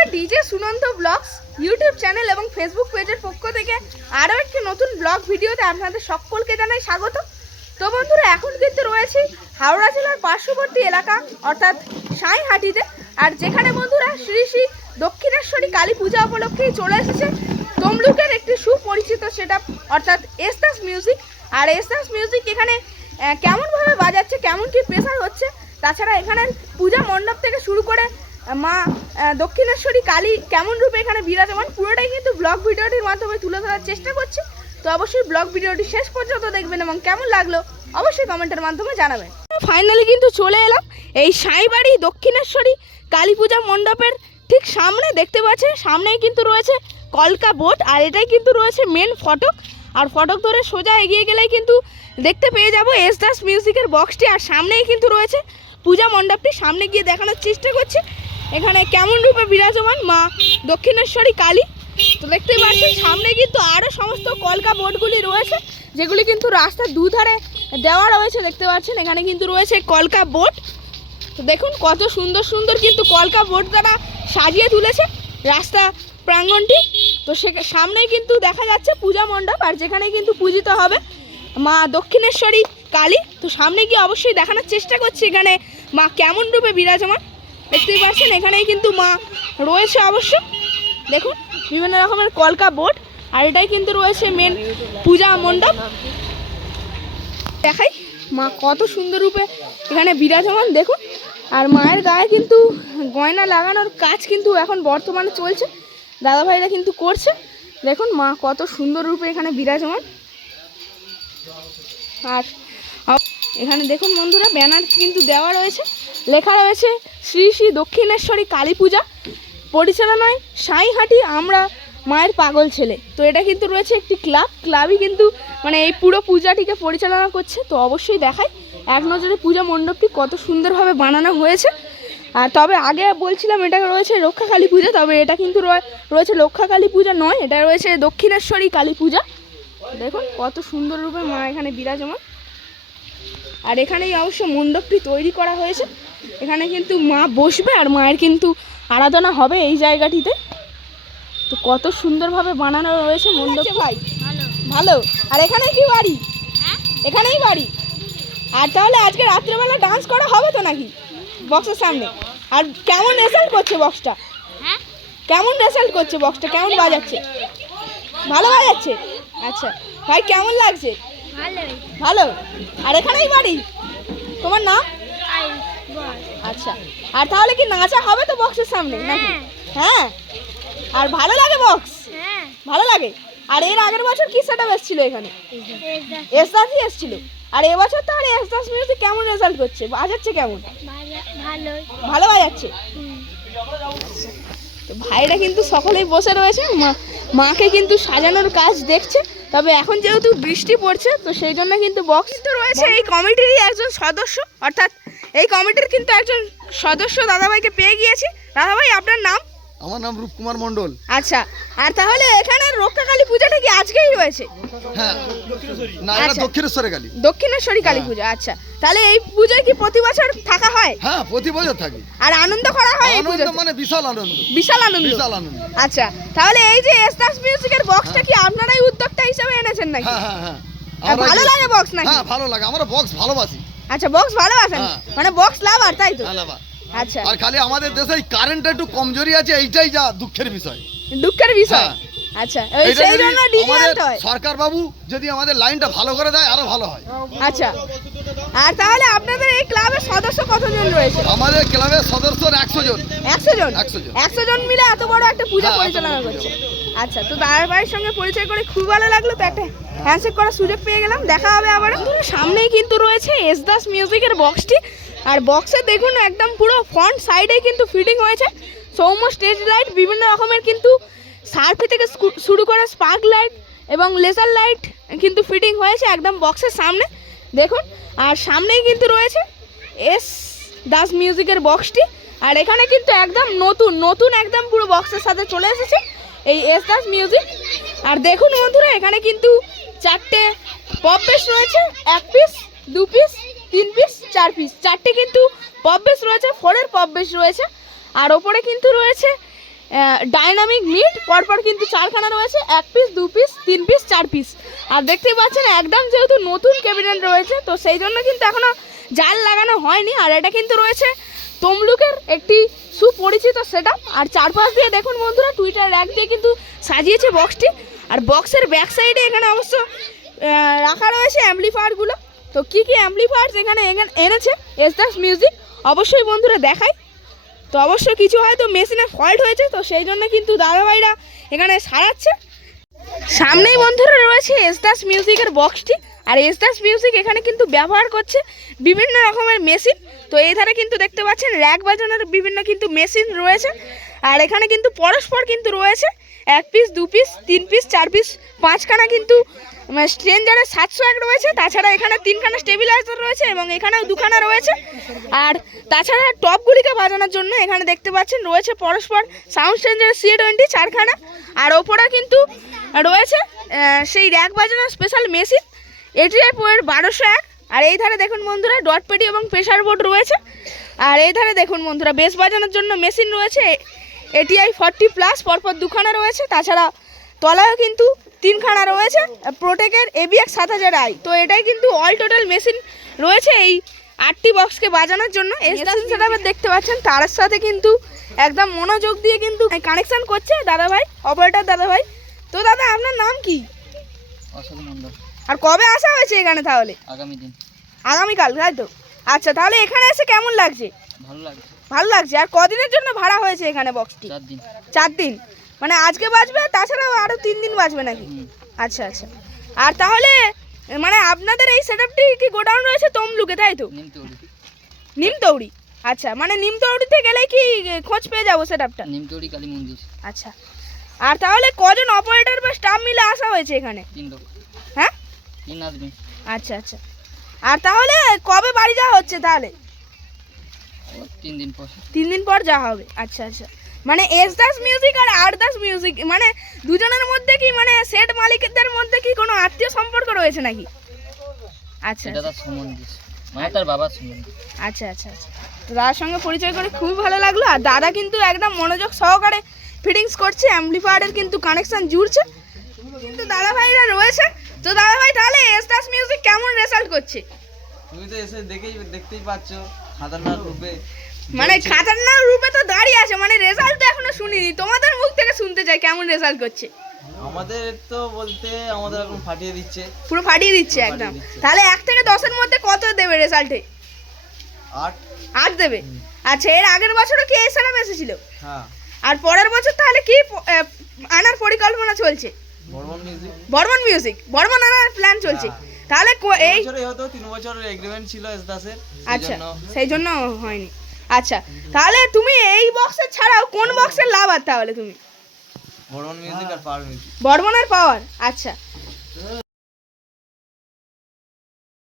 বন্ধুরা DJ Sunanta blogs, YouTube channel এবং Facebook পেজের পক্ষ থেকে আরও একটি নতুন ব্লগ ভিডিওতে আপনাদের সকলকে জানাই স্বাগত। তো বন্ধুরা, এখন কিন্তু রয়েছি হাওড়া জেলার পার্শ্ববর্তী এলাকা, অর্থাৎ সাঁইহাটিতে। আর যেখানে বন্ধুরা শ্রী শ্রী দক্ষিণেশ্বরী কালী পূজা উপলক্ষেই চলে এসেছে তমলুকের একটি সুপরিচিত সেট অর্থাৎ এস্তাস মিউজিক। আর এস্তাস মিউজিক এখানে কেমনভাবে বাজাচ্ছে, কেমন কি প্রেসার হচ্ছে, তাছাড়া এখানের পূজা মণ্ডপ থেকে শুরু করে মা দক্ষিণেশ্বরী কালী কেমন রূপে এখানে বিরাজমান? পুরোটাই কিন্তু ব্লগ ভিডিওটির মাধ্যমে তুলে ধরার চেষ্টা করছি। তো অবশ্যই ব্লগ ভিডিওটি শেষ পর্যন্ত দেখবেন এবং কেমন লাগল অবশ্যই কমেন্টের মাধ্যমে জানাবেন। ফাইনালি কিন্তু চলে এলাম এই সাইবাড়ি দক্ষিণেশ্বরী কালী পূজা মণ্ডপের ঠিক সামনে দেখতে পাচ্ছেন, সামনেই কিন্তু রয়েছে কলকা বোট আর এটাই কিন্তু রয়েছে মেন ফটক। আর ফটক ধরে সোজা এগিয়ে গেলেই কিন্তু দেখতে পেয়ে যাব এস দাস মিউজিকের বক্সটি আর সামনেই কিন্তু রয়েছে পূজা মণ্ডপটি। সামনে গিয়ে দেখানোর চেষ্টা করছি। এখানে কেমন রূপে বিরাজমান? মা দক্ষিণেশ্বরী কালী। তো দেখতে পাচ্ছেন, সামনে কিন্তু আরও সমস্ত কলকা বোর্ডগুলি রয়েছে, যেগুলি কিন্তু রাস্তার দুধারে দেওয়া রয়েছে। দেখতে পাচ্ছেন, এখানে কিন্তু রয়েছে কলকা বোর্ড। তো দেখুন, কত সুন্দর সুন্দর কিন্তু কলকা বোর্ড দ্বারা সাজিয়ে তুলেছে রাস্তা প্রাঙ্গণটি তো সে সামনেই কিন্তু দেখা যাচ্ছে পূজা মণ্ডপ, আর যেখানে কিন্তু পূজিত হবে মা দক্ষিণেশ্বরী কালী। তো সামনে গিয়ে অবশ্যই দেখানোর চেষ্টা করছি এখানে মা কেমন রূপে বিরাজমান। দেখতেই পাচ্ছেন, এখানেই কিন্তু মা রয়েছে অবশ্য। দেখুন, বিভিন্ন রকমের কলকা বোর্ড আর এটাই কিন্তু রয়েছে মেন পূজা মণ্ডপ। দেখাই, মা কত সুন্দর রূপে এখানে বিরাজমান, দেখুন। আর মায়ের গায়ে কিন্তু গয়না লাগানোর কাজ কিন্তু এখন বর্তমানে চলছে। দাদাভাইরা কিন্তু করছে। দেখুন, মা কত সুন্দর রূপে এখানে বিরাজমান। আর এখানে দেখুন বন্ধুরা ব্যানার কিন্তু দেওয়া রয়েছে। লেখা রয়েছে, শ্রী শ্রী দক্ষিণেশ্বরী কালী পূজা। পরিচালনায় সাঁইহাটি আমরা মায়ের পাগল ছেলে। তো এটা কিন্তু রয়েছে একটি ক্লাব ক্লাবই কিন্তু মানে এই পুরো পূজাটিকে পরিচালনা করছে। তো অবশ্যই দেখায় এক নজরে পূজা মণ্ডপটি কত সুন্দরভাবে বানানো হয়েছে। আর তবে আগে বলছিলাম এটা রয়েছে রক্ষা কালী পূজা, তবে এটা কিন্তু রয়ে- রয়েছে রক্ষা কালী পূজা নয়, এটা রয়েছে দক্ষিণেশ্বরী কালী পূজা। দেখুন কত সুন্দর রূপে মা এখানে বিরাজমান। আর এখানেই অবশ্য মণ্ডপটি তৈরি করা হয়েছে। এখানে কিন্তু মা বসবে আর মায়ের কিন্তু আরাধনা হবে এই জায়গাটিতে। তো কত সুন্দরভাবে বানানো রয়েছে মণ্ডপ। ভাই। ভালো। আর এখানেই কি বাড়ি? এখানেই বাড়ি। আর তাহলে আজকে রাত্রেবেলা ডান্স করা হবে তো নাকি? বক্সের সামনে। আর কেমন রেজাল্ট করছে বক্সটা কেমন রেজাল্ট করছে বক্সটা কেমন বাজাচ্ছে? ভালো বাজাচ্ছে? আচ্ছা। ভাই কেমন লাগছে? ভালো? আর এখানেই বাড়ি? তোমার নাম? আচ্ছা। আর তাহলে কি নাচা হবে তো বক্সের সামনে নাকি? হ্যাঁ। হ্যাঁ আর ভালো লাগে বক্স? হ্যাঁ। ভালো লাগে? আর এর আগের বছর কি সেটা এসেছিল এখানে? এসদাসই এসেছিল। আর এবছর তাহলে এসদাস মিউজিক কেমন রেজাল্ট করছে? বাজাচ্ছে কেমন? ভালো ভালো বাজাচ্ছে? তো ভাইরা কিন্তু সকলেই বসে রয়েছে। মাকে কিন্তু সাজানোর কাজ দেখছে। তবে এখন যেহেতু বৃষ্টি পড়ছে, তো সেই জন্য কিন্তু বক্স তো রয়েছে এই কমিটিরই একজন সদস্য। অর্থাৎ এই কমিটির কিন্তু একজন সদস্য দাদাভাইকে পেয়ে গিয়েছি। দাদাভাই, আপনার নাম? আমার নাম রূপকুমার মণ্ডল। আচ্ছা আর তাহলে এখানে রক্ষাকালী পূজাটা কি আজকেই হয়েছে? হ্যাঁ না এটা আচ্ছা। দক্ষিণেশ্বরে কালী। দক্ষিণেশ্বরী কালী পূজা আচ্ছা। তাহলে এই পূজায় কি প্রতি বছর থাকা হয়? হ্যাঁ প্রতি বছর থাকি। আর আনন্দ করা হয় এই পুজোতে? মানে বিশাল আনন্দ। বিশাল আনন্দ। বিশাল আনন্দ। আচ্ছা তাহলে এই যে এসদাস মিউজিকের বক্সটা কি আপনারাই উদ্যোক্তা হিসেবে এনেছেন নাকি? হ্যাঁ হ্যাঁ হ্যাঁ। ভালো লাগে বক্স নাকি? হ্যাঁ ভালো লাগে। আমরা বক্স ভালোবাসি। আচ্ছা বক্স ভালোবাসেন? হ্যাঁ। মানে বক্স লাভার তাই তো? ভালোবা আচ্ছা। আর খালি আমাদের দেশে এই কারেন্টটা একটু কমজোরি আছে এইটাই যা দুঃখের বিষয়। দুঃখের বিষয়? হ্যাঁ। আচ্ছা ওই সেই জন্য হয়। সরকার বাবু যদি আমাদের লাইনটা ভালো করে দেয় আরও ভালো হয়। আচ্ছা। আর তাহলে আপনাদের এই ক্লাবের সদস্য কতজন রয়েছে? আমাদের ক্লাবের সদস্য একশো জন। একশো জন? 100 জন। একশো জন মিলে এত বড় একটা পূজা হ্যাঁ, পরিচালনা করছে। আচ্ছা তো দাদার ভাইয়ের সঙ্গে পরিচয় করে খুব ভালো লাগল তো একটা হ্যান্ডশেক করার সুযোগ পেয়ে গেলাম। দেখা হবে আবার সামনেই কিন্তু রয়েছে এস দাস মিউজিকের বক্সটি আর বক্সে দেখুন একদম পুরো ফ্রন্ট সাইডে কিন্তু ফিটিং হয়েছে। সৌম্য স্টেজ লাইট বিভিন্ন রকমের কিন্তু সার্ফি থেকে শুরু করে স্পার্ক লাইট এবং লেজার লাইট কিন্তু ফিটিং হয়েছে একদম বক্সের সামনে। দেখুন, আর সামনেই কিন্তু রয়েছে এস দাস মিউজিকের বক্সটি আর এখানে কিন্তু একদম নতুন নতুন একদম পুরো বক্সের সাথে চলে এসেছে এই এস দাস মিউজিক আর দেখুন বন্ধুরা, এখানে কিন্তু চারটে পপ বেস রয়েছে, এক পিস দু পিস তিন পিস চার পিস চারটে কিন্তু পপ বেস রয়েছে, ফোরের পপ বেস রয়েছে। আর ওপরে কিন্তু রয়েছে ডাইনামিক মিট পরপর কিন্তু চারখানা রয়েছে, এক পিস দু পিস তিন পিস চার পিস আর দেখতেই পাচ্ছেন, একদম যেহেতু নতুন ক্যাবিনেট রয়েছে, তো সেই জন্য কিন্তু এখনও জাল লাগানো হয়নি। আর এটা কিন্তু রয়েছে তমলুকের একটি সুপরিচিত সেট আর চারপাশ দিয়ে দেখুন বন্ধুরা টুইটার র্যাক দিয়ে কিন্তু সাজিয়েছে বক্সটি আর বক্সের ব্যাক সাইডে এখানে অবশ্য রাখা রয়েছে অ্যাম্পলিফায়ারগুলো তো কী কী অ্যাম্পলিফায়ার এখানে এনেছে? এসদাস মিউজিক অবশ্যই বন্ধুরা দেখাই। তো অবশ্য কিছু হয়তো মেশিনে ফল্ট হয়েছে, তো সেই জন্য কিন্তু দাদাভাইরা এখানে সারাচ্ছে। সামনেই বন্ধুরা রয়েছে এসদাস মিউজিকের বক্সটি আর এসদাস মিউজিক এখানে কিন্তু ব্যবহার করছে বিভিন্ন রকমের মেশিন তো এই ধারে কিন্তু দেখতে পাচ্ছেন র্যাক বাজানোর বিভিন্ন কিন্তু মেশিন রয়েছে। আর এখানে কিন্তু পরস্পর কিন্তু রয়েছে। এক পিস দু পিস তিন পিস চার পিস পাঁচখানা কিন্তু স্ট্রেঞ্জারের সাতশো এক রয়েছে। তাছাড়া এখানে তিনখানা স্টেবিলাইজার রয়েছে এবং এখানেও দুখানা রয়েছে। আর তাছাড়া টপগুলিকে বাজানোর জন্য এখানে দেখতে পাচ্ছেন রয়েছে পরস্পর সাউন্ড স্ট্রেঞ্জারের সি টোয়েন্টি চারখানা। আর ওপরে কিন্তু রয়েছে সেই র্যাক বাজানোর স্পেশাল মেশিন এটিআই পোয়ের বারোশো এক। আর এই ধারে দেখুন বন্ধুরা ডট পেটি এবং প্রেশার বোর্ড রয়েছে। আর এই ধারে দেখুন বন্ধুরা বেস বাজানোর জন্য মেশিন রয়েছে এটিআই ফর্টি প্লাস পরপর দুখানা রয়েছে তাছাড়া তলায়ও কিন্তু তিনখানা রয়েছে প্রোটেকের এবিএক্স সাত হাজার আই তো এটাই কিন্তু অল টোটাল মেশিন রয়েছে এই আটটি বক্সকে বাজানোর জন্য। এসএস সেটআপের দেখতে পাচ্ছেন তার সাথে কিন্তু একদম মনোযোগ দিয়ে কিন্তু কানেকশন করছে দাদা ভাই অপারেটর দাদা ভাই তো দাদা আপনার নাম কি? আর কবে আসা হয়েছে এখানে তাহলে? আগামী দিন। আগামীকাল তাই তো? আচ্ছা তাহলে এখানে এসে কেমন লাগছে? ভালো লাগছে। ভালো লাগছে। আর কদিনের জন্য ভাড়া হয়েছে এখানে বক্সটি চার দিন। চার দিন? মানে আজকে বাজবে তাছাড়াও আরও তিন দিন বাজবে নাকি? আচ্ছা আচ্ছা। আর তাহলে মানে আপনাদের এই সেটআপটি কি গোডাউন রয়েছে তমলুকে তাই তো? নিমতৌড়ি আচ্ছা মানে নিমতৌড়িতে গেলে কি খোঁজ পেয়ে যাব সেটআপটা নিম তৈরি কালী মন্দির। আচ্ছা। আর তাহলে কজন অপারেটর বা স্টাফ মিলে আসা হয়েছে এখানে? তিন লোক। হ্যাঁ? তিন আচ্ছা আচ্ছা। আর তাহলে কবে বাড়ি যাওয়া হচ্ছে তাহলে? তিন দিন পর। তিন দিন পর যাওয়া হবে। আচ্ছা আচ্ছা। মানে এস দাস মিউজিক আর আর দাস মিউজিক মানে দুজনের মধ্যে কি মানে সেট মালিকদের মধ্যে কি কোনো আত্মীয় সম্পর্ক রয়েছে নাকি? আচ্ছা এটা তার সম্বন্ধে। মানে তার বাবার সম্বন্ধে। আচ্ছা আচ্ছা আচ্ছা। তো দাদার সঙ্গে পরিচয় করে খুবই ভালো লাগল। আর দাদা কিন্তু একদম মনোযোগ সহকারে ফিটিংস করছে অ্যাম্পলিফায়ারের কিন্তু কানেকশন জুড়ছে। কিন্তু দাদা ভাইরা রয়েছে। তো দাদা ভাই তাহলে এস দাস মিউজিক কেমন রেজাল্ট করছে? তুমি তো এসে দেখেই দেখতেই পাচ্ছ খাতারনাক রূপে। মানে খাতারনাক রূপে তো দাঁড়িয়ে আছে মানে রেজাল্ট তো এখনও শুনিনি। তোমাদের মুখ থেকে শুনতে চাই কেমন রেজাল্ট করছে। আমাদের তো বলতে আমাদের এখন ফাটিয়ে দিচ্ছে। পুরো ফাটিয়ে দিচ্ছে একদম। তাহলে এক থেকে দশের মধ্যে কত দেবে রেজাল্টে আট। আট দেবে? আচ্ছা এর আগের বছরও কি এই সালাম এসেছিল? হ্যাঁ। আর পরের বছর তাহলে কি আনার পরিকল্পনা চলছে? বর্মন মিউজিক বর্মন মিউজিক বর্মন আনার প্ল্যান চলছে। তাহলে কো- এই বছরে হতো তিন বছরের এগ্রিমেন্ট ছিল এসদাসের আচ্ছা সেই জন্য হয়নি। আচ্ছা তাহলে তুমি এই বক্সে ছাড়াও কোন বক্সের লাভ আর তাহলে তুমি? বর্মন মিউজিক আর পাওয়ার মিউজিক বর্মন আর পাওয়ার আচ্ছা।